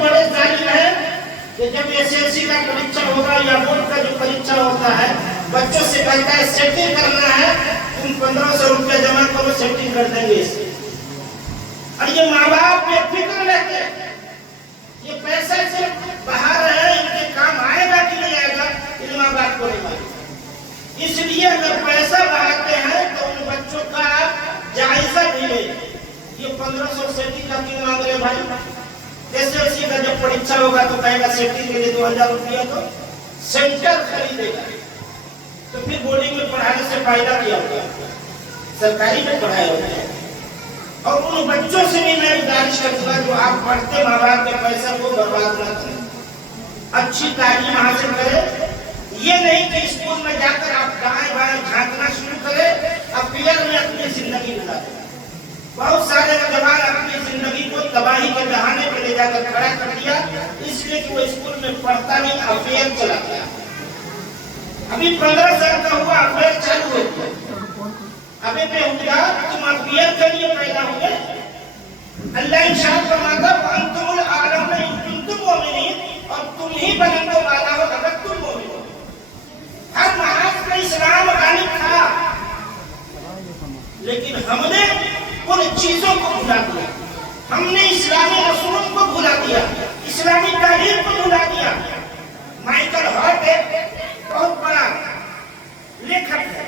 बड़े जाहिल है कि जब एसएससी का परीक्षा होगा या बोर्ड का जो परीक्षा होता है, बच्चों से कहता है सेटिंग करना है, तुम 1500 रुपया जमा करो, सेटिंग कर देंगे। और ये माँ बाप बेफिक्र रहते हैं, ये पैसा सिर्फ बाहर है, इनके काम आएगा कि नहीं आएगा इन माँ बाप को नहीं मालूम। इसलिए अगर पैसा बहाते हैं तो उन बच्चों का जायजा भी ले। ये 1500 सेटिंग का क्यों मांग रहे भाई? एसएससी का जब परीक्षा होगा तो कहेगा सेटिंग के लिए 2000 रुपया तो सेंटर खरीदेगा, तो फिर बोर्डिंग में पढ़ाने से फायदा क्या होगा? सरकारी में पढ़ाया होता है। और उन बच्चों से भी मैं गुजारिश करूंगा जो आप पढ़ते माँ बाप के पैसा को बर्बाद न करें, अच्छी तालीम हासिल करें। ये नहीं कि स्कूल में जाकर आप दाएं बाएं झांकना शुरू करें, अब पियर में अपनी जिंदगी गुजारें। बहुत सारे नौजवान अपनी जिंदगी को तबाही के बहाने पे ले जाकर खड़ा कर दिया, इसलिए कि वो स्कूल में पढ़ता नहीं, अफेयर चला गया। अभी 15 साल का हुआ, अफेयर चालू हो गया। अबे बेहुदा, तुम अफेयर के लिए पैदा हुए? अल्लाह इरशाद फरमाता है अंतुमुल आलम इन कुंतुम मोमिनीन, और तुम ही बुलंदो वाला हो अगर तुम मोमिन हो। हर महाज का इस्लाम गालिब था, लेकिन हमने उन चीजों को भुला दिया, हमने इस्लामी रसूलों को भुला दिया, इस्लामी तारीख को भुला दिया। माइकल हॉर्ट बहुत बड़ा लेखक है,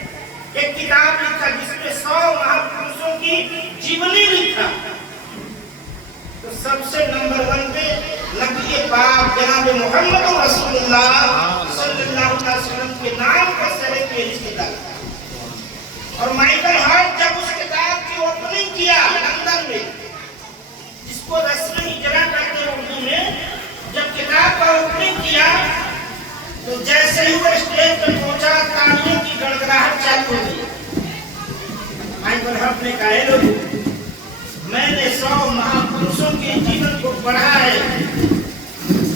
एक किताब लिखा जिसमें 100 महापुरुषों की जीवनी लिखा, तो सबसे नंबर 1 पे नबी पाक जनाब मोहम्मद रसूलुल्लाह सल्लल्लाहु अलैहि वसल्लम के नाम पर सेलेक्ट किया। और माइकल हॉर्ट जब उस किताब की ओपनिंग किया लंदन में, जिसको रस्म इजरा कहते हैं उर्दू में, जब किताब का ओपनिंग किया तो जैसे ही वो स्टेज पर पहुंचा, तालियों की गड़गड़ाहट चालू हो गई। माइकल हॉर्ट ने कहा, लोग मैंने 100 महापुरुषों के जीवन को पढ़ा है,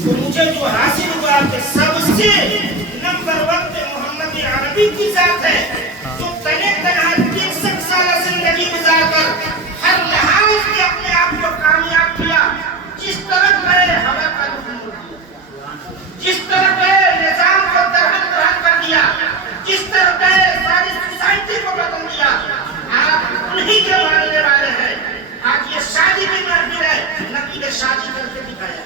तो मुझे जो हासिल हुआ कि सबसे नंबर 1 पे मोहम्मद अरबी की जात है, जो तने तनहा 63 साल जिंदगी गुजारकर हर लिहाज से अपने आप को कामयाब किया। जिस तरह गए हवा का रुख मोड़ दिया, जिस तरह गए निजाम को तरह कर दिया, जिस तरह गए सारी सोसाइटी को बदल दिया। आप उन्हीं के मानने वाले हैं। आज ये शादी की महफिल है, नबी ने शादी करके दिखाया,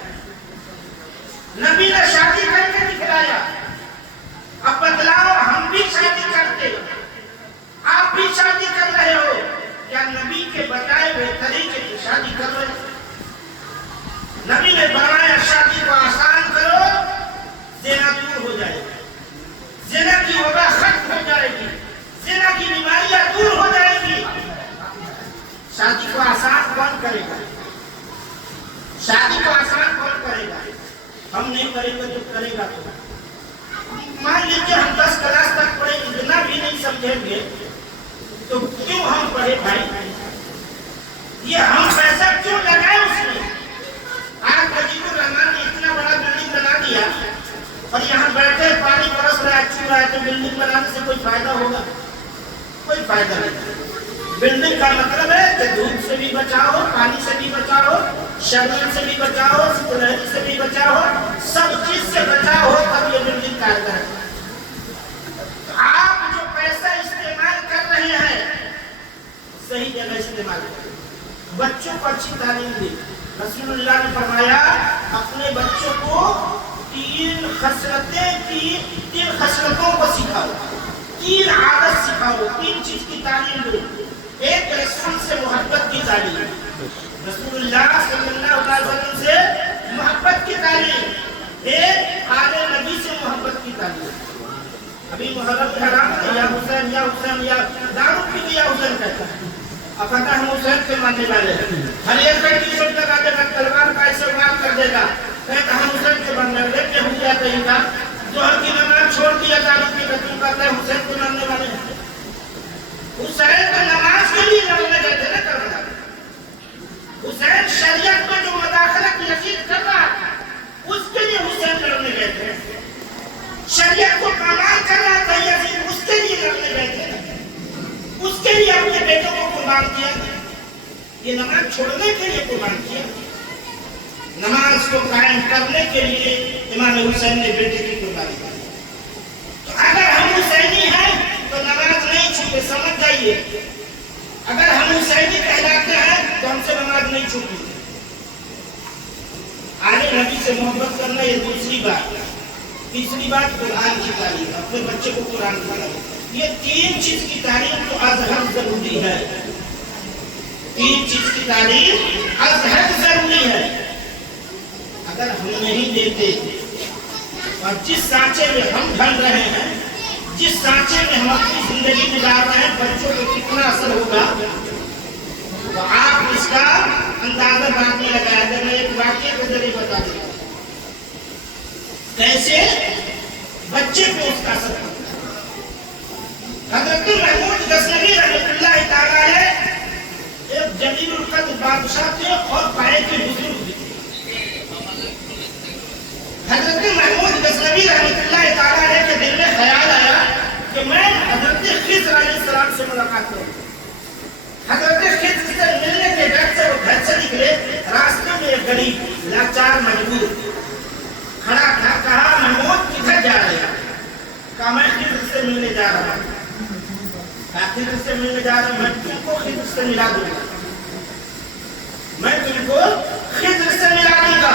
नबी ने शादी करके दिखाया। अब बदलाव, हम भी शादी करते, आप भी शादी कर रहे हो, क्या नबी के बताए हुए तरीके की शादी कर रहे हो? नबी ने बनाया शादी को आसान करो, ज़िना दूर हो जाएगा, ज़िना की वबा खत्म हो जाएगी, ज़िना की बीमारियां दूर हो जाएगी। शादी को आसान कौन करेगा? शादी को आसान कौन करेगा? हम नहीं करेंगे तो करेगा तो? मान लीजिए हम 10 क्लास तक पढ़े, इतना भी नहीं समझेंगे तो क्यों हम पढ़े भाई? ये हम पैसा क्यों लगाए उसमें? आज वजीफुर रहमान ने इतना बड़ा बिल्डिंग बना दिया और यहाँ बैठे पानी बरस रहा है, छू रहा है, तो बिल्डिंग बनाने से कोई फायदा होगा? कोई फायदा नहीं। बिल्डिंग का मतलब है कि धूप से भी बचाओ, पानी से भी बचाओ, शर्म से भी बचाओ, शीतलहरी से भी बचाओ, सब चीज से बचाओ, तब ये बिल्डिंग कारगर है। तो आप जो पैसा इस्तेमाल कर रहे हैं, सही जगह इस्तेमाल करें। बच्चों को अच्छी तालीम दें। रसूलुल्लाह ने फरमाया, अपने बच्चों को 3 खसलतों को सिखाओ, 3 आदत सिखाओ, 3 चीज की तालीम दो। एक रसूल से मोहब्बत की तालीम, रसूलुल्लाह सल्लल्लाहु अलैहि वसल्लम से मोहब्बत की तालीम, एक आले नबी से मोहब्बत की तालीम। अभी मुहर्रम हराम है, या हुसैन या हुसैन, या दारू पी के या हुसैन कहता है। अब कहता हम हुसैन के मानने वाले हैं, हर एक का टी-शर्ट लगा देगा, तलवार का ऐसे वार कर देगा, कहता हम हुसैन के मानने वाले हैं। हो गया कहीं का जोहर की नमाज छोड़ दिया, दारू पी के, तुम कहते हैं हुसैन के मानने वाले हैं। हुसैन को नमाज के लिए लड़ने गए थे ना करबला। हुसैन शरीयत में जो मुदाखलत यजीद कर रहा था, उसके लिए हुसैन लड़ने गए थे। शरीयत को कमाल कर रहा था यजीद, उसके लिए लड़ने गए थे। उसके लिए अपने बेटों को कुर्बान किया, ये नमाज छोड़ने के लिए कुर्बान किया। नमाज को कायम करने के लिए इमाम हुसैन ने बेटे की कुर्बानी दी। तो अगर हम हुसैनी हैं तो नमाज नहीं छूटे, समझ जाइए। अगर हम हुसैनी कहलाते हैं तो हमसे नमाज नहीं छूटी। आले नबी से मोहब्बत करना ये दूसरी बात। तीसरी बात कुरान की तालीम, अपने बच्चे को कुरान पढ़ाए। ये तीन चीज की तालीम तो अजहर जरूरी है। तीन चीज की तालीम अजहर जरूरी है। अगर हम नहीं देते और जिस सांचे में हम ढल रहे हैं, जिस सांचे में हम अपनी जिंदगी गुजार रहे हैं, बच्चों को कितना असर होगा तो आप इसका अंदाजा बाद में लगाया जाए। मैं एक वाक्य के जरिए बता देता हूँ कैसे बच्चे पे उसका असर पड़ता है। हजरत महमूद गजनवी रहमतुल्लाह तआला अलैह एक जलीलुल कद्र बादशाह थे और पाए के बुजुर्ग थे। हजरत महमूद गजनवी रहमतुल्लाह तआला अलैह के दिल में ख्याल आया कि मैं हजरत खिज़्र अलैहिस्सलाम से मुलाकात करूं। हजरत खिज़्र से मिलने के डर से वो घर से निकले। रास्ते में एक गरीब लाचार मजबूर खड़ा था। कहा महमूद किधर जा रहे हैं? कहा मैं खिज़्र से मिलने जा रहा हूँ। खिज़्र से मिलने जा रहा हूँ, मैं तुमको खिज़्र से मिला दूंगा, मैं तुमको खिज़्र से मिला दूंगा।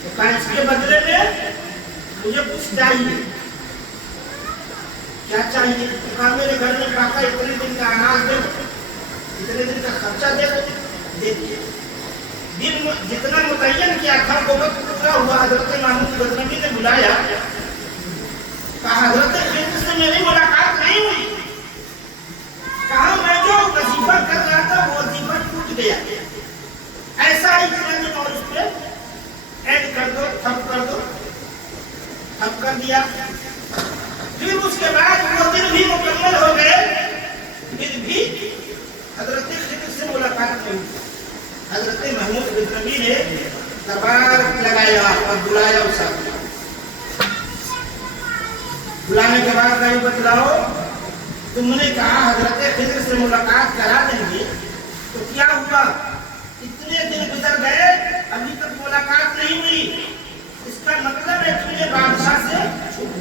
तो कहा इसके बदले में मुझे कुछ चाहिए। क्या चाहिए? तो कहा मेरे घर में पापा इतने दिन का अनाज दे, इतने दिन का खर्चा दे दिए। दिन जितना मुतय्यन किया था वो वक्त पूरा हुआ। हजरत महमूद गजनवी ने बुलाया। कहा हजरत खिज़्र से मेरी मुलाकात नहीं हुई। कहा मैं जो वजीफा कर रहा था वो वजीफा टूट गया। ऐसा ही दिन और उस पर ऐड कर दो, ठप कर दो। ठप कर दिया। फिर उसके बाद वो दिन भी मुकम्मल हो गए, फिर भी हजरत खिज़्र से मुलाकात नहीं हुई। हजरत महमूद गजनवी ने दरबार लगाया और बुलाया उसे। बुलाने के बाद कहीं बतलाओ, तुमने कहा हजरत खिज़्र से मुलाकात करा देंगे, तो क्या हुआ? इतने दिन गुजर गए, अभी तक मुलाकात नहीं हुई। इसका मतलब है तुमने बादशाह से छूट।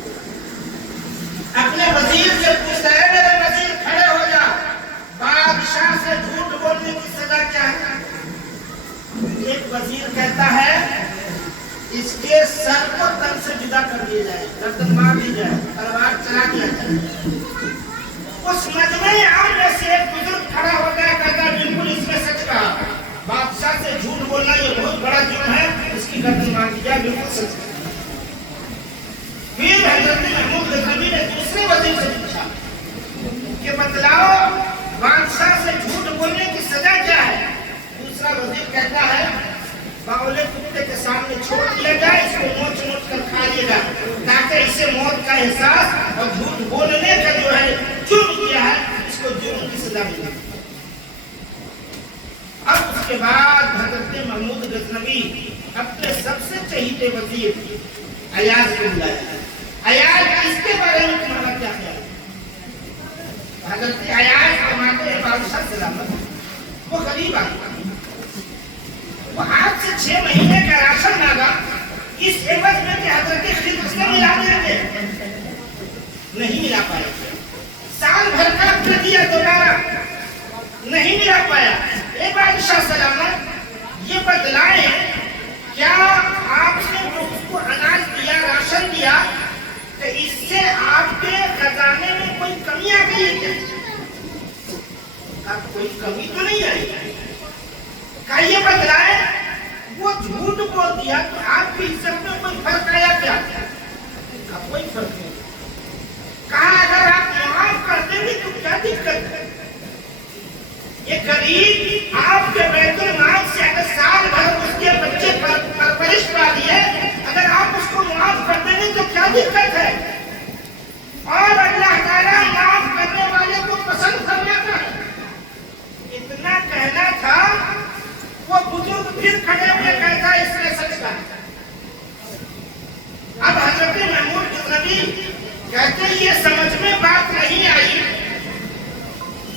अपने वजीर से पूछता है, मेरे वजीर खड़े हो जा, बादशाह से झूठ बोलने की सजा क्या है? एक वजीर कहता है इसके सर को तन से जुदा कर दिया जाए, गर्दन मार दी जाए, तलवार चला दिया जाए। उस मजमे आम में से एक बुजुर्ग खड़ा हो गया, कहता बिल्कुल इसमें सच कहा, बादशाह से झूठ बोलना ये बहुत बड़ा जुर्म है, इसकी गर्दन मार दी जाए, बिल्कुल सच कहा। फिर हजरत महमूद गजनवी ने दूसरे वजीर से पूछा कि बतलाओ बादशाह से झूठ बोलने की सजा क्या है? दूसरा वजीर कहता है बावले कुत्ते के सामने छोड़ दिया जाए, इसको नोच नोच कर खा लिएगा, ताकि इसे मौत का एहसास और झूठ बोलने का जो है जुर्म किया है, इसको जुर्म की सजा मिले। अब उसके बाद हजरत महमूद गजनवी अपने सबसे चहीते वजीर अयाज को बुलाया। अयाज इसके बारे में तुम्हारा क्या ख्याल है? हजरत अयाज फरमाते हैं बादशाह सलामत, वो गरीब आदमी, वो आज से 6 महीने का राशन मांगा, इस एवज में कि हजरत खिज़्र से मिला देंगे, नहीं मिला पाया। साल भर का अपने दिया, दोबारा नहीं मिला पाया। ए बादशाह सलामत, ये बतलाएं क्या आपने जो उसको अनाज दिया, राशन दिया, तो इससे आपके खजाने में कोई कमी आ गई है क्या? आप कोई कमी तो नहीं आई। क्या ये बतलाए वो झूठ बोल दिया तो आपकी इज्जत में कोई फर्क आया क्या? कोई फर्क नहीं। कहा अगर आप माफ कर देंगे तो क्या दिक्कत है? ये गरीब आपके बैतुल माल से अगर साल भर उसके बच्चे परवरिश पा लिए, अगर आप उसको माफ कर देंगे तो क्या दिक्कत है? और अल्लाह ताला माफ करने वाले को पसंद फरमाता है। इतना कहना था, वो बुजुर्ग फिर खड़े हुए कहता इसने सच कहा। अब हजरत महमूद गजनवी कहते ये समझ में बात नहीं आई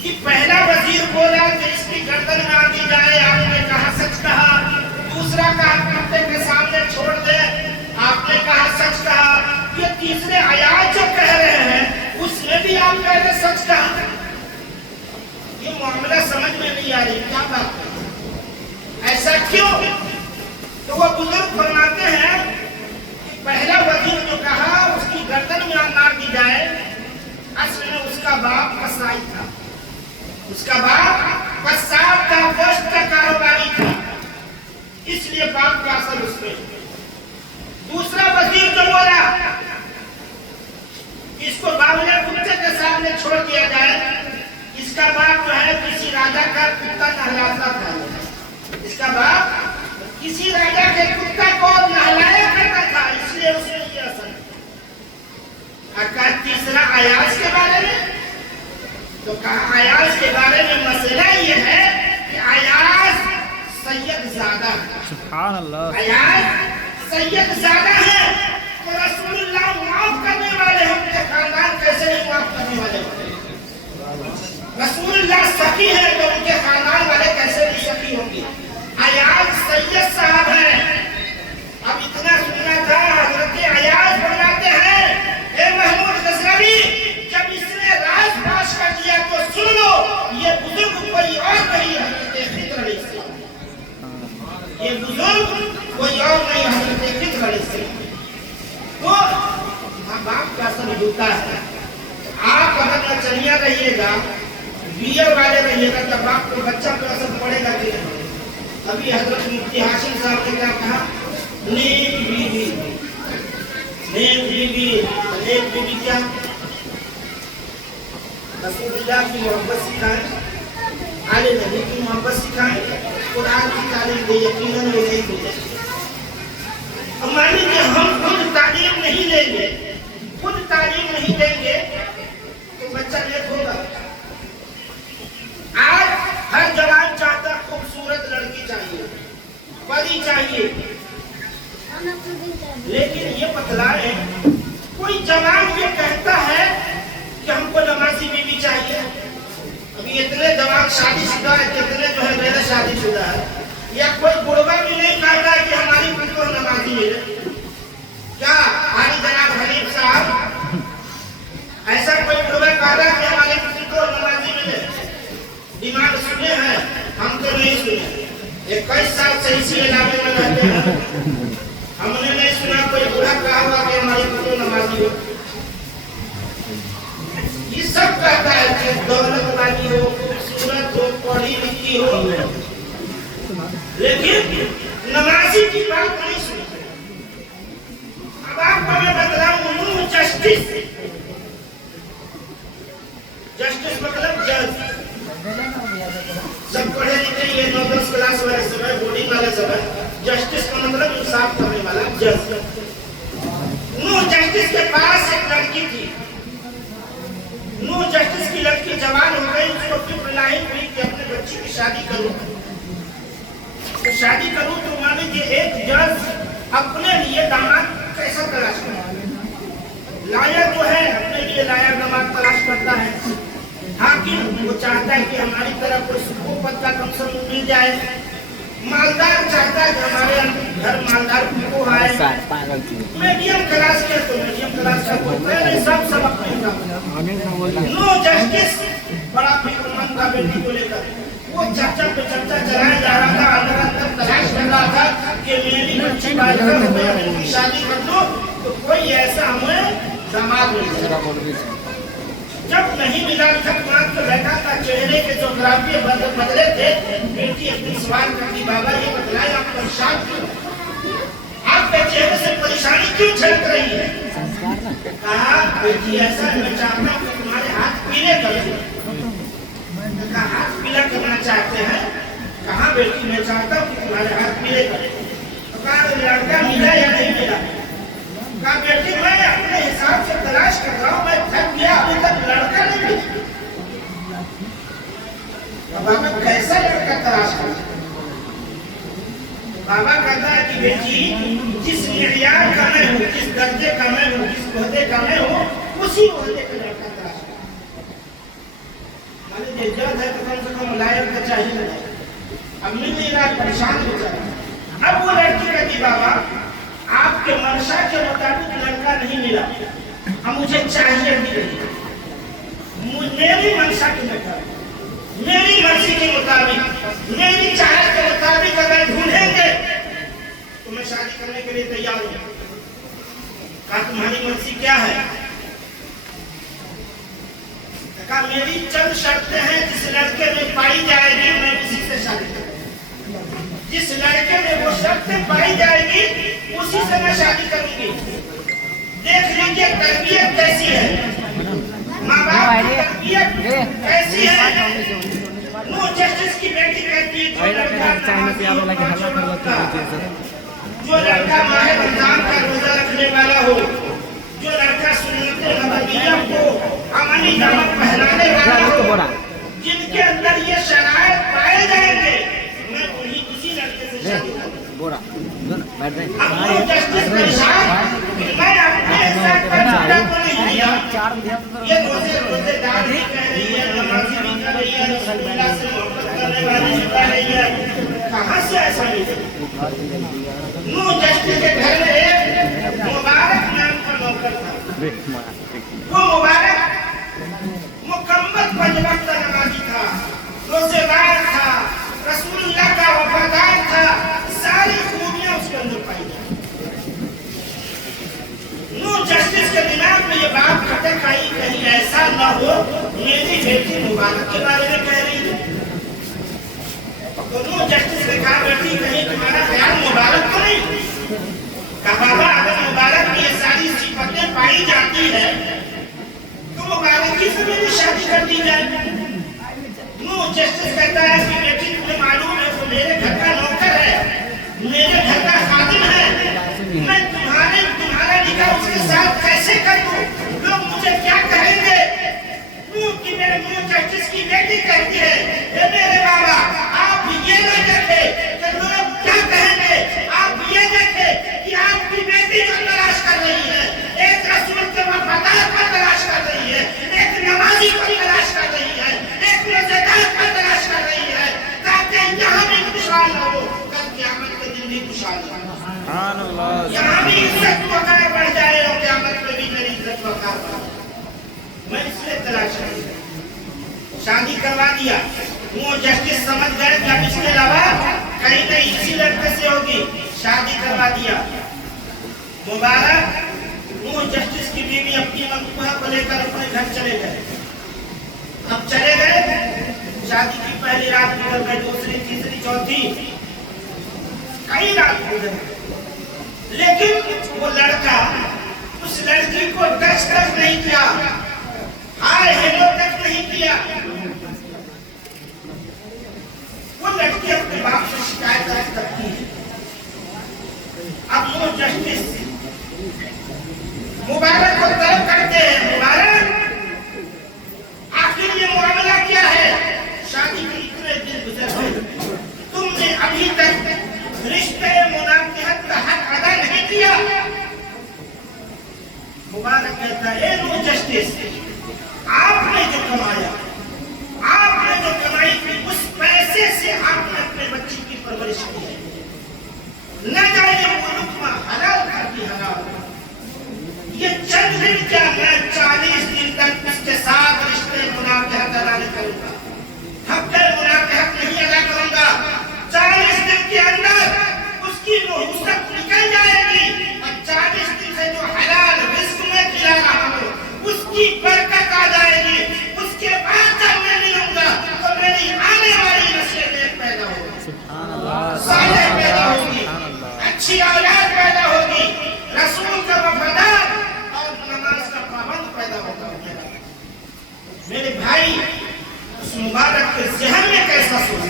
कि पहला वजीर बोला कि इसकी गर्दन मार दी जाए, आपने कहा सच कहा। تیسرے آیات جو کہہ رہے ہیں اس میں بھی آپ کہہ رہے سچ کہا. یہ معاملہ سمجھ میں نہیں آ رہی کیا بات ہے ایسا کیوں؟ تو وہ بزرگ فرماتے ہیں کہ پہلا وزیر جو کہا اس کی گردن میں مار دی جائے، اصل میں اس کا باپ قصائی تھا، اس کا باپ قصاب کا گوشت کا کاروباری تھا، اس لیے باپ کا اثر اس پہ. دوسرا وزیر جو بولا اس کو باولے کتے کے سامنے چھوڑ دیا جائے، اس کا باپ جو ہے کسی راجا کا کتا نہلاتا تھا، اس کا باپ کسی راجا کے کتا کو نہلایا کرتا تھا، اس لیے اس نے یہ اثر. اگر تیسرا ایاز کے بارے میں تو کہا ایاز کے بارے میں مسئلہ یہ ہے کہ ایاز سید زادہ ہے. سبحان اللہ. ایاز سید زادہ ہے تو رسول اللہ معاف کرنے والے ہم کے خاندان کیسے نہیں معاف کرنے والے ہوتے؟ رسول اللہ سخی ہے تو ان کے خاندان والے کیسے نہیں سخی ہوں گے؟ ایاز سید صاحب ہے. اب اتنا سننا تھا حضرت ایاز فرماتے ہیں اے محمود غزنوی جب اس نے راز پاش کر دیا تو سن لو یہ بزرگ کوئی اور نہیں حضرت خضر علیہ السلام، یہ بزرگ کوئی اور نہیں حضرت خضر علیہ السلام. تو ماں باپ کا سب جھوٹا ہے. آپ اگر نچنیا رہیے گا بیئر والے رہیے گا تب آپ کو بچہ پر اثر پڑے گا کہ نہیں؟ ابھی حضرت مفتی ہاشم صاحب نے کیا کہا؟ نیک بیوی، نیک بیوی، نیک بیوی کیا؟ رسول اللہ کی محبت سکھائیں، آل نبی کی محبت سکھائیں، قرآن کی تعلیم دے، یقیناً وہ نہیں دے. ہماری کہ ہم خود تعلیم نہیں لیں گے، خود تعلیم نہیں دیں گے تو بچہ نیک ہوگا. آج ہر جوان چاہتا خوبصورت لڑکی چاہیے، پری چاہیے، لیکن یہ بتلائے کوئی جوان یہ کہتا ہے کہ ہم کو نمازی بیوی چاہیے. ابھی اتنے جوان شادی شدہ ہے، کتنے جو ہے غیر شادی شدہ ہے. یا کوئی بڑھوا بھی نہیں کہتا ہے کہ ہماری پتر نمازی ملے. کیا حاجی جناب حنیف صاحب ایسا کوئی بڑھوا کہتا ہے کہ ہماری پتر نمازی ملے؟ ڈیمانڈ سنے ہیں ہم تو نہیں سنے. 21 سال سے اسی علاقے میں رہتے ہیں، ہم نے نہیں سنا کوئی بڑا کہا ہوا کہ ہماری پتر نمازی ہو. یہ سب کہتا ہے کہ دولت والی ہو، خوبصورت ہو، پڑھی لکھی ہو، لیکن نمازی کی بات نہیں سنتے. اب آپ کو میں بتلاؤں نو جسٹس، جسٹس مطلب جج. سب پڑھے لکھے یہ 9-10 کلاس والے سب ہے، بورڈنگ والے سب ہے. جسٹس کا مطلب انصاف کرنے والا جج. نو جسٹس کے پاس ایک لڑکی تھی. نو جسٹس کی لڑکی جوان ہو گئی، اس کو فکر لاحق ہوئی کہ اپنے بچی کی شادی کروں. شادی کروں تو مانے کہ ایک جج اپنے لیے داماد کیسا تلاش کرتا ہے؟ لائر جو ہے اپنے لیے لائر داماد تلاش کرتا ہے. حاکم وہ چاہتا ہے کہ ہماری طرف کوئی سکوپت کا کم سے کم مل جائے. مالدار چاہتا ہے کہ ہمارے گھر مالدار کو آئے. میڈیم کلاس کے تو میڈیم کلاس کا کوئی نہیں، سب اپنے کا. نو جسٹس بڑا فکر مند تھا بیٹی کو لے کر. وہ چرچا پہ چرچا چلایا جا رہا تھا، اندر تلاش کر رہا تھا کہ میری بچی بالغ ہو گئی، میں ان کی شادی کر دوں تو کوئی ایسا ہمیں داماد مل جائے. جب نہیں ملا تھک مات کر بیٹھا تھا، چہرے کے جو گرافی بدلے تھے. بیٹی اپنی سوال کرتی بابا یہ بتلائے آپ پریشان کیوں؟ آپ کے چہرے سے پریشانی کیوں چھلک رہی ہے؟ کہا بیٹی ایسا میں چاہتا ہوں کہ تمہارے ہاتھ پیلے کر دوں. کہا ہاتھ پیلا کرنا چاہتے ہیں؟ کہاں بیٹی میں چاہتا ہوں کہ تمہارے ہاتھ پیلے کر دوں. کہا لڑکا ملا یا نہیں ملا؟ کہا بیٹی میں اپنے حساب سے تلاش کر رہا ہوں، میں تھک گیا، ابھی تک لڑکا نہیں ملا. بابا کیسا لڑکا تلاش کر؟ بابا کہتا ہے کہ بیٹی جس معیار کا میں ہوں، جس درجے کا میں ہوں، جس عہدے کا میں ہوں، اسی عہدے کا لڑکا تلاش کر. مانے جج ہے تو کم سے کم لائر کا چاہیے. اب مل نہیں رہا، پریشان ہو جا رہا. اب وہ لڑکی کہتی بابا آپ کے منشا کے مطابق لڑکا लड़का नहीं मिला, अब मुझे चाहिए भी नहीं। मेरी मंशा के मुताबिक, मेरी मर्जी के मुताबिक, मेरी चाहत के मुताबिक अगर ढूंढेंगे तो मैं शादी करने के लिए तैयार हूं। कहा तुम्हारी मर्जी क्या है? कहा मेरी चंद शर्तें हैं, जिस लड़के में पाई जाएगी मैं उसी से शादी करूंगी। जिस लड़के में वो शर्तें पाई जाएगी उसी से मैं शादी करूंगी। देख लीजिए तरबियत कैसी है, माँ बाप की तरबियत कैसी है। नो जस्टिस की बेटी कहती है जो लड़का माह रमजान का रोजा रखने वाला हो, जो लड़का सुन्नत नबविय्या को अमली दामन पहनाने वाला हो, जिनके अंदर ये शराइत पाए जाएंगे, मैं उन्हीं किसी लड़के से शादी करूंगा। जस्टिस मैं अपने साथ को नहीं लिया। ये रोजेदार भी कह रही है, नमाजी भी कह रही है, रसूलुल्लाह से मोहब्बत करने वाली भी कह रही है, कहाँ से ऐसा मिले? नो जस्टिस के घर में एक मुबारक नाम का नौकर था। वो मुबारक मुकम्मल 5 वक्त नमाजी था, रोजेदार था, रसूलुल्लाह का वफादार था, सारी खूबियां उसके अंदर पाई जाती। नो जस्टिस के दिमाग में ये बात खटक आई, कहीं ऐसा न हो मेरी बेटी मुबारक के बारे में कह रही है। तो नो जस्टिस ने कहा बेटी कहीं तुम्हारा ख्याल मुबारक तो नहीं? कहा बाबा अगर मुबारक में ये सारी सिफतें पाई जाती है तो मुबारक से मेरी शादी कर दी जाए। नो जस्टिस कहता है कि बेटी तुम्हें मालूम है वो मेरे घर का नौकर है, मेरे घर का खादिम है, मैं तुम्हारा निकाह उसके साथ कैसे कर दूं? लोग मुझे क्या कहेंगे? कि मेरे नो जस्टिस की बेटी कहती है हे मेरे बाबा आप ये न देखें कि लोग क्या कहेंगे, आप ये देखें कि आपकी बेटी जो तलाश कर रही है एक रसूल के वफादार को तलाश कर रही है, एक नमाजी को तलाश कर रही है, एक रोजेदार को तलाश कर रही है, ताकि यहाँ भी खुशहाल हो, कल क़यामत के दिन भी खुशहाल हो, यहाँ भी इज्जत वक़ार बढ़ जाए और क़यामत में भी मेरी इज्जत वक़ार बढ़ जाए। मैं इसलिए तलाश कर शादी करवा दिया। वो जस्टिस समझ गए कि अब इसके अलावा कहीं कहीं इसी लड़के से होगी, शादी करवा दिया। मुबारक वो जस्टिस की बीवी अपनी मकबूहा को लेकर अपने घर चले गए। अब चले गए, शादी की पहली रात गुजर गई, दूसरी, तीसरी, चौथी, कई रात गुजर गई, लेकिन वो लड़का उस लड़की को टच तक नहीं किया, हाय हेलो तक नहीं किया। वो लड़की अपने बाप से शिकायत करती है। अब वो जस्टिस मुबारक को तलब करते हैं, मुबारक आखिर ये मामला क्या है? शादी के इतने दिन गुजर गए, तुमने अभी तक रिश्ते मुनाफिहत का हक अदा नहीं किया। मुबारक कहता है नो जस्टिस आपने जो कमाया, आपने जो कमाई थी उस पैसे से आपने अपने बच्चे की परवरिश की है, न जाने वो लुक्मा हलाल खाती हलाल। ये चंद दिन क्या, मैं 40 दिन तक उसके साथ रिश्ते मुनाफिहत अदा नहीं करूंगा, हक मुनाफिहत नहीं अदा करूंगा। 40 दिन के अंदर उसकी नुहूसत निकल जाएगी और 40 दिन से जो हलाल रिस्क में खिला रहा हूं उसकी बरकत आ जाएगी। उसके बाद जब मैं मिलूंगा तो मेरी आने वाली नस्लें पैदा होगी, साले पैदा होगी, अच्छी औलाद पैदा होगी, रसूल का वफादार और नमाज का पाबंद पैदा होगा। मेरे भाई उस मुबारक के ज़हन में कैसा सोच,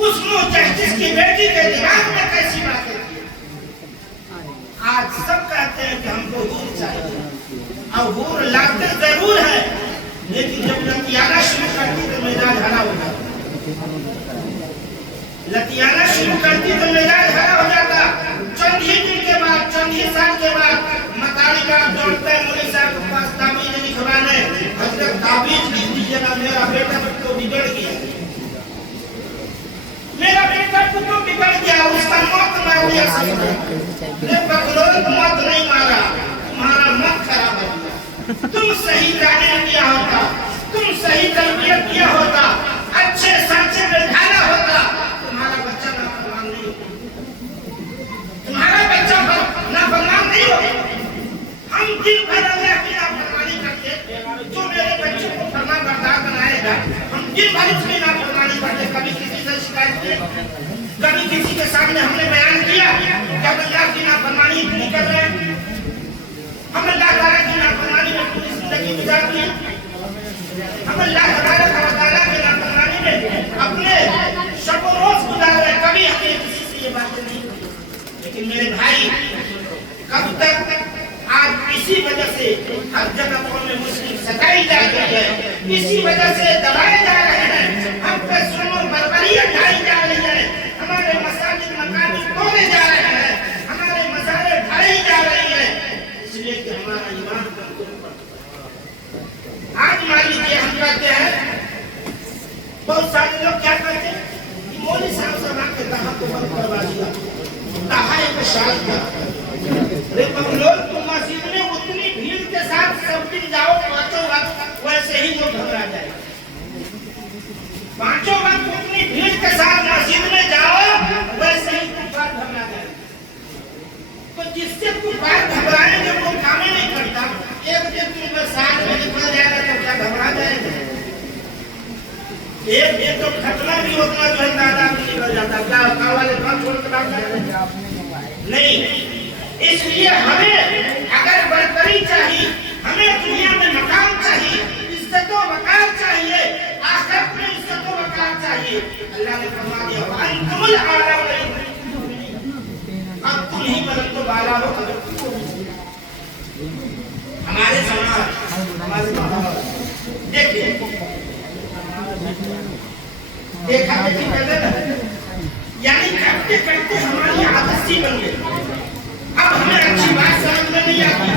उस नो जस्टिस की बेटी के दिमाग में कैसी बातें थी। आज सब कहते हैं कि हमको हूर चाहिए, अब हूर लाते जरूर है, लेकिन जब लतियाना शुरू करती तो मिजाज हरा हो जाता, लतियाना शुरू करती तो मिजाज हरा हो जाता। चंद ही दिन के बाद, चंद ही साल के बाद मतारी बाप दौड़ता है मौलवी साहब के पास ताबीज लिखवाने, हजरत ताबीज लिख दीजिएगा, मेरा बेटा तो बिगड़ गया, मेरा बेटा तो बिगड़ गया, उसका मौत मार दिया, बकलोल मौत नहीं मारा। किसी के सामने हमने बयान किया कि हम अल्लाह की नाफरमानी नहीं कर रहे हैं, हम अल्लाह ताला की नाफरमानी में पूरी जिंदगी गुजार दी, हम अल्लाह ताला की नाफरमानी में अपने शब रोज गुजार रहे, कभी हमने किसी से ये बातें नहीं की। लेकिन मेरे भाई, कब तक आज इसी वजह से हर जगह में मुस्लिम सताई जा रही है, इसी वजह से दबाए जा रहे हैं, हम पे जुल्म बर्बरियत ढाई जा रही है, हमारे मसाजिद मकान तोड़े जा रहे हैं, हमारे मज़ारे ढाई जा रही है, इसलिए कि हमारा ईमान कमजोर पड़ता है। आज मान लीजिए हम कहते हैं, बहुत सारे लोग क्या कहते हैं कि मौलवी साहब से मांग के कहा तो बंद करवा दिया, कहा एक शाल का लोग तुम मस्जिद में उतनी भीड़ के साथ सब दिन जाओ पांचों वक्त, वैसे ही वो घबरा जाए। पांचों वक्त उतनी भीड़ के साथ मस्जिद में जाओ, वैसे ही कुफार घबरा जाए। तो जिससे कुफार घबराएंगे वो काम ही नहीं करता, एक दिन तुम साथ में निकल जाएगा तो क्या घबरा जाएगा? एक तो खतरा भी होता जो है दादा भी निकल जाता, क्या गाँव वाले घर छोड़ के नहीं। इसलिए हमें अगर बरकरी चाहिए, हमें दुनिया में मकाम चाहिए, इज्जत व वक़ार चाहिए, आखिरत में इज्जत व वक़ार चाहिए। अल्लाह ने फरमा दिया अंतुल आला अब तुम ही बदल तो बाला हो। हमारे समाज, हमारे माहौल देखिए, देखा देखी पहले यानी करते करते हमारी आदत सी बन गई। अब हमें अच्छी बात समझ में नहीं आती।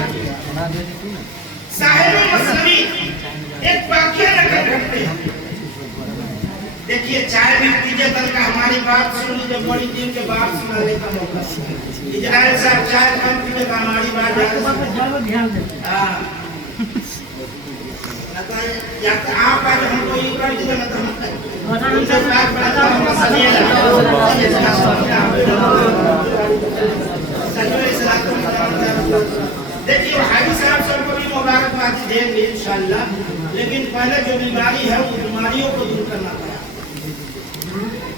साहिब मसलवी एक वाक्य नकल करते हैं, देखिए चाय भी पीजिए तल का हमारी बात सुन लीजिए, बड़ी दिन के बाद सुनाने का मौका। इजराइल साहब चाय कम पीने का हमारी बात या तो आप आज हमको ये कर दीजिए ना तो हम उनसे बात करता हूँ देखिए हाजी साहब सबको भी मुबारकबाद देंगे इंशाल्लाह, लेकिन पहले जो बीमारी है वो बीमारियों को दूर करना पड़ा।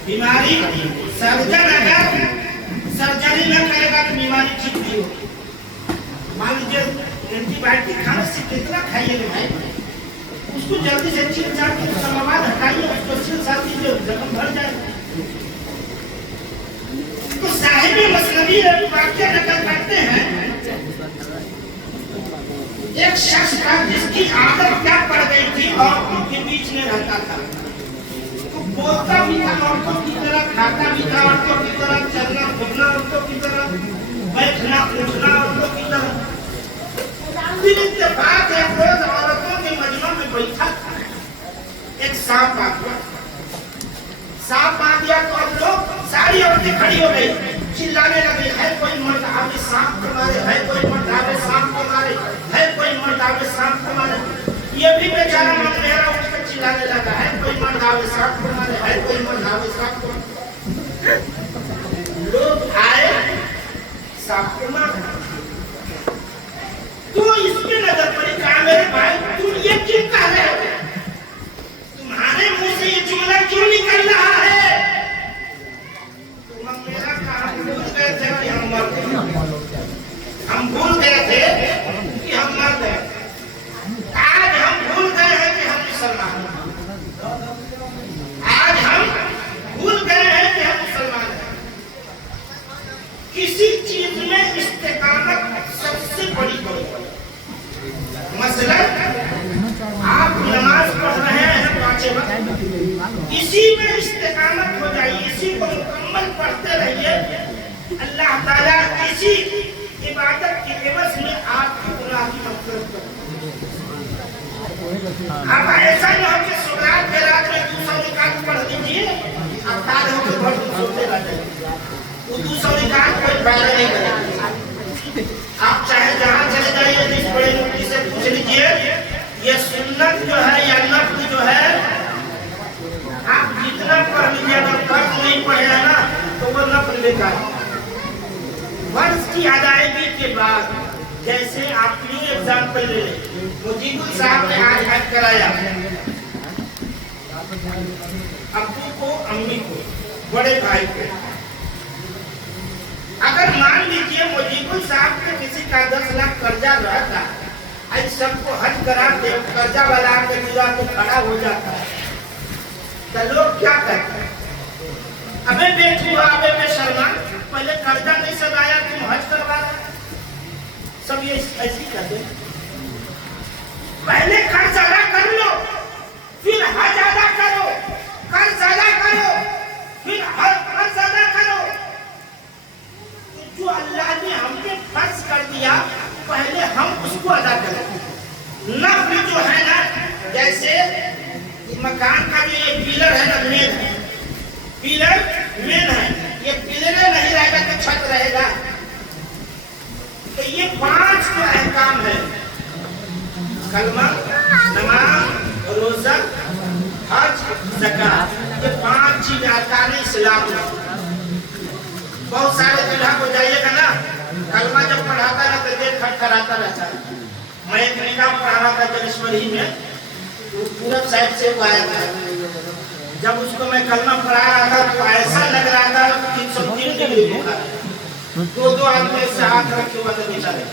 बीमारी सर्जन अगर सर्जरी न करेगा तो बीमारी ठीक नहीं होगी। मान लीजिए एंटीबायोटिक खाने से कितना खाइएगा भाई, उसको जल्दी से छील छाट के समावाद हटाइए, उसको छील छाट दीजिए, जख्म भर जाएगा। तो साहिब मसलवी वाक्य नकल करते हैं, एक शख्स था जिसकी आदत क्या पड़ गई थी, औरतों के बीच में रहता था, तो बोलता भी था औरतों की तरह, खाता भी था औरतों की तरह, चलना फिरना औरतों की तरह, बैठना उठना औरतों की तरह। फिर इत्तेफाक एक रोज औरतों के मजमा में बैठा था, एक सांप आ गया। सांप आ गया तो अब लोग सारी औरतें खड़ी हो गई, चिल्लाने लगी, है कोई मर्द आवे सांप को मारे, है कोई मर्द आवे सांप को मारे, है कोई मर्द आवे सांप को मारे। ये भी बेचारा मन मेरा उठ कर चिल्लाने लगा, है कोई मर्द आवे सांप को मारे, है कोई मर्द आवे सांप को मारे। लोग आए सांप को मारे, तो इसकी नजर पड़ी, कहा मेरे भाई तुम ये क्यों कह रहे हो, तुम्हारे मुंह से ये जुमला क्यों निकल रहा है? मेरा कहा भूल गए थे कि हम मर्द हैं, हम भूल गए थे कि हम मर्द हैं, आज हम भूल गए हैं कि हम मुसलमान हैं, आज हम भूल गए हैं कि हम मुसलमान हैं। किसी चीज में इस्तेकामत सबसे बड़ी बात है। मसलन आप नमाज पढ़ रहे हैं पांचों वक्त, इसी में इस्तेकामत हो जाइए, इसी को मुकम्मल पढ़ते रहिए, अल्लाह ताला इसी इबादत के एवज में आपकी गुनाह की मग़फ़िरत करेगा। आप ऐसा न हो कि सुबह के रात में 200 रिकात पढ़ दीजिए, आप तार हो के घर सोते रह जाइए, वो 200 रिकात कोई फायदा नहीं करेगा। आप चाहे जहाँ चले जाइए, जिस बड़े मुफ्ती से पूछ लीजिए, ये सुन्नत जो है या नफ्ल जो है, आप जितना पढ़ लीजिए, अगर फर्ज नहीं पढ़े है ना तो वो नफ्ल बेकार। फर्ज की अदायगी के बाद, जैसे आप न्यू एग्जाम्पल ले लें, मुजीबुल साहब ने आज हज कराया, अब्बू को, अम्मी को, बड़े भाई को, सबको हज करा दे, कर्जा वाला आके गिरा के खड़ा हो जाता है, तो लोग क्या कहते हैं? अबे बेटुआ, अबे बेशर्मा, पहले कर्जा नहीं सदाया, तुम हज करवा रहे? सब ये ऐसी कहते हैं। पहले कर्ज अदा कर लो, फिर हज अदा करो, कर्ज अदा करो, फिर हज अदा करो। जो अल्लाह ने हमने फर्ज कर दिया, पहले हम उसको अदा करें। नफल जो है ना, जैसे मकान का जो ये पिलर है ना, मेन है, पिलर मेन है, ये पिलर नहीं रहेगा तो छत रहेगा। तो ये 5 जो अहकाम है, कलमा, नमाज, रोजा, हज, ज़कात, ये 5 चीज अरकान इस्लाम है। बहुत सारे जगह को जाइएगा ना, कलमा जब पढ़ाता है तो देख खटखटाता रहता है। मैं एक निकाह पढ़ा रहा था जलेश्वरी में, पूरब साइड से वो आया था। जब उसको मैं कलमा पढ़ा रहा था तो ऐसा लग रहा था 303 डिग्री बुखार, 2 आदमी से हाथ रखे हुआ था बेचारे।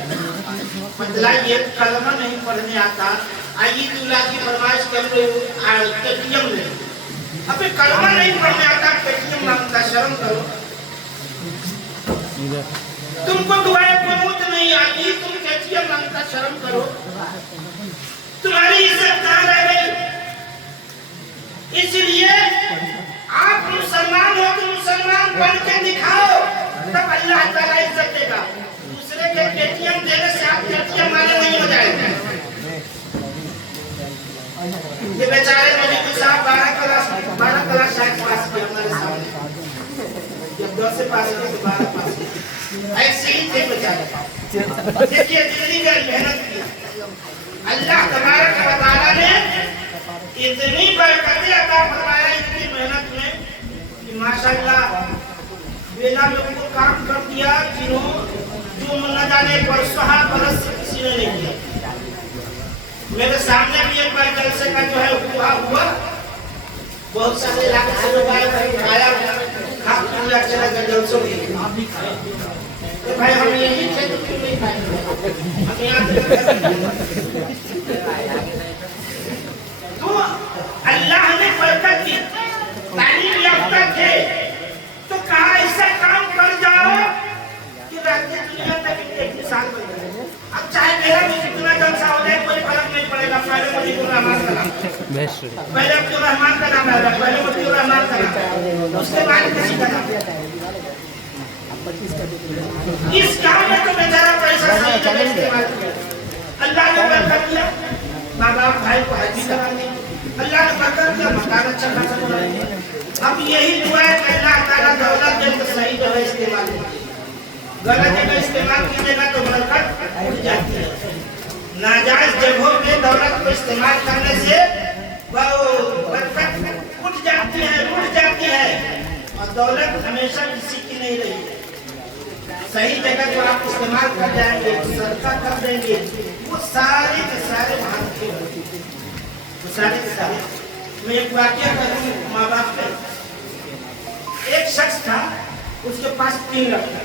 मतलब ये कलमा नहीं पढ़ने आता, आइए दूल्हा की फरमाइश कर रहे हो पेटीएम में, अबे कलमा नहीं पढ़ने आता, पेटीएम मांगता, शर्म करो। तुमको दुआएं कुनूत नहीं आती, तुम पेटीएम मांगता, शर्म करो। तुम्हारी इज्जत कहाँ रह गई? इसलिए आप मुसलमान हो तो मुसलमान बन के दिखाओ, तब अल्लाह ताला इज्जत देगा। दूसरे के पेटीएम देने से आप पेटीएम वाले नहीं हो जाएंगे। ये बेचारे मौलवी साहब 12 क्लास शायद पास किए हमारे सामने, जब 10 से पास किए तो 12 पास किए। ऐसे ही थे बेचारे। देखिए जितनी देर मेहनत की, अल्लाह तबारक व तआला ने इतनी बरकतें अता फरमाया इनकी मेहनत में कि माशाअल्लाह बेला में उनको काम कर दिया जो न जाने बरसों बरस से किसी ने नहीं किया। मेरे सामने भी एक बार जलसे का जो है हुआ, बहुत सारे इलाके से लोग आए, आया खा पूरा चला गया जलसों में। तो भाई हम यही थे तो क्यों नहीं खाए? हम यहाँ तो अल्लाह ने बरकत दी, तालीम याफ्ता थे तो कहा ऐसा काम कर जाओ कि राज्य दुनिया तक एक मिसाल बन जाए। अब चाहे मेरा भी कितना जलसा हो जाए कोई फर्क नहीं पड़ेगा। पहले मुजीबुर रहमान का नाम, पहले अब्दुल रहमान का नाम आएगा, पहले मुजीबुर रहमान का नाम, उसके बाद किसी का नाम। इस काम में तो बेचारा पैसा सही जगह इस्तेमाल किया, अल्लाह ने बरकत दिया, माँ बाप भाई को हज करा दी, अल्लाह ने बरकत दिया, मकान अच्छा खासा बना दिया। अब यही दुआ है कि अल्लाह ताला दौलत दे तो सही जगह इस्तेमाल कीजिए, गलत जगह इस्तेमाल कीजिएगा तो बरकत उठ जाती है। नाजायज जगहों पे दौलत को इस्तेमाल करने से वो बरकत उठ जाती है, रुक जाती है, और दौलत हमेशा किसी की नहीं रही। सही जगह जो आप इस्तेमाल कर जाएंगे, सदका कर देंगे, वो सारे के सारे वहां के सारे के सारे। मैं एक वाक्य करूँ माँ बाप पे। एक शख्स था, उसके पास 3 लड़के,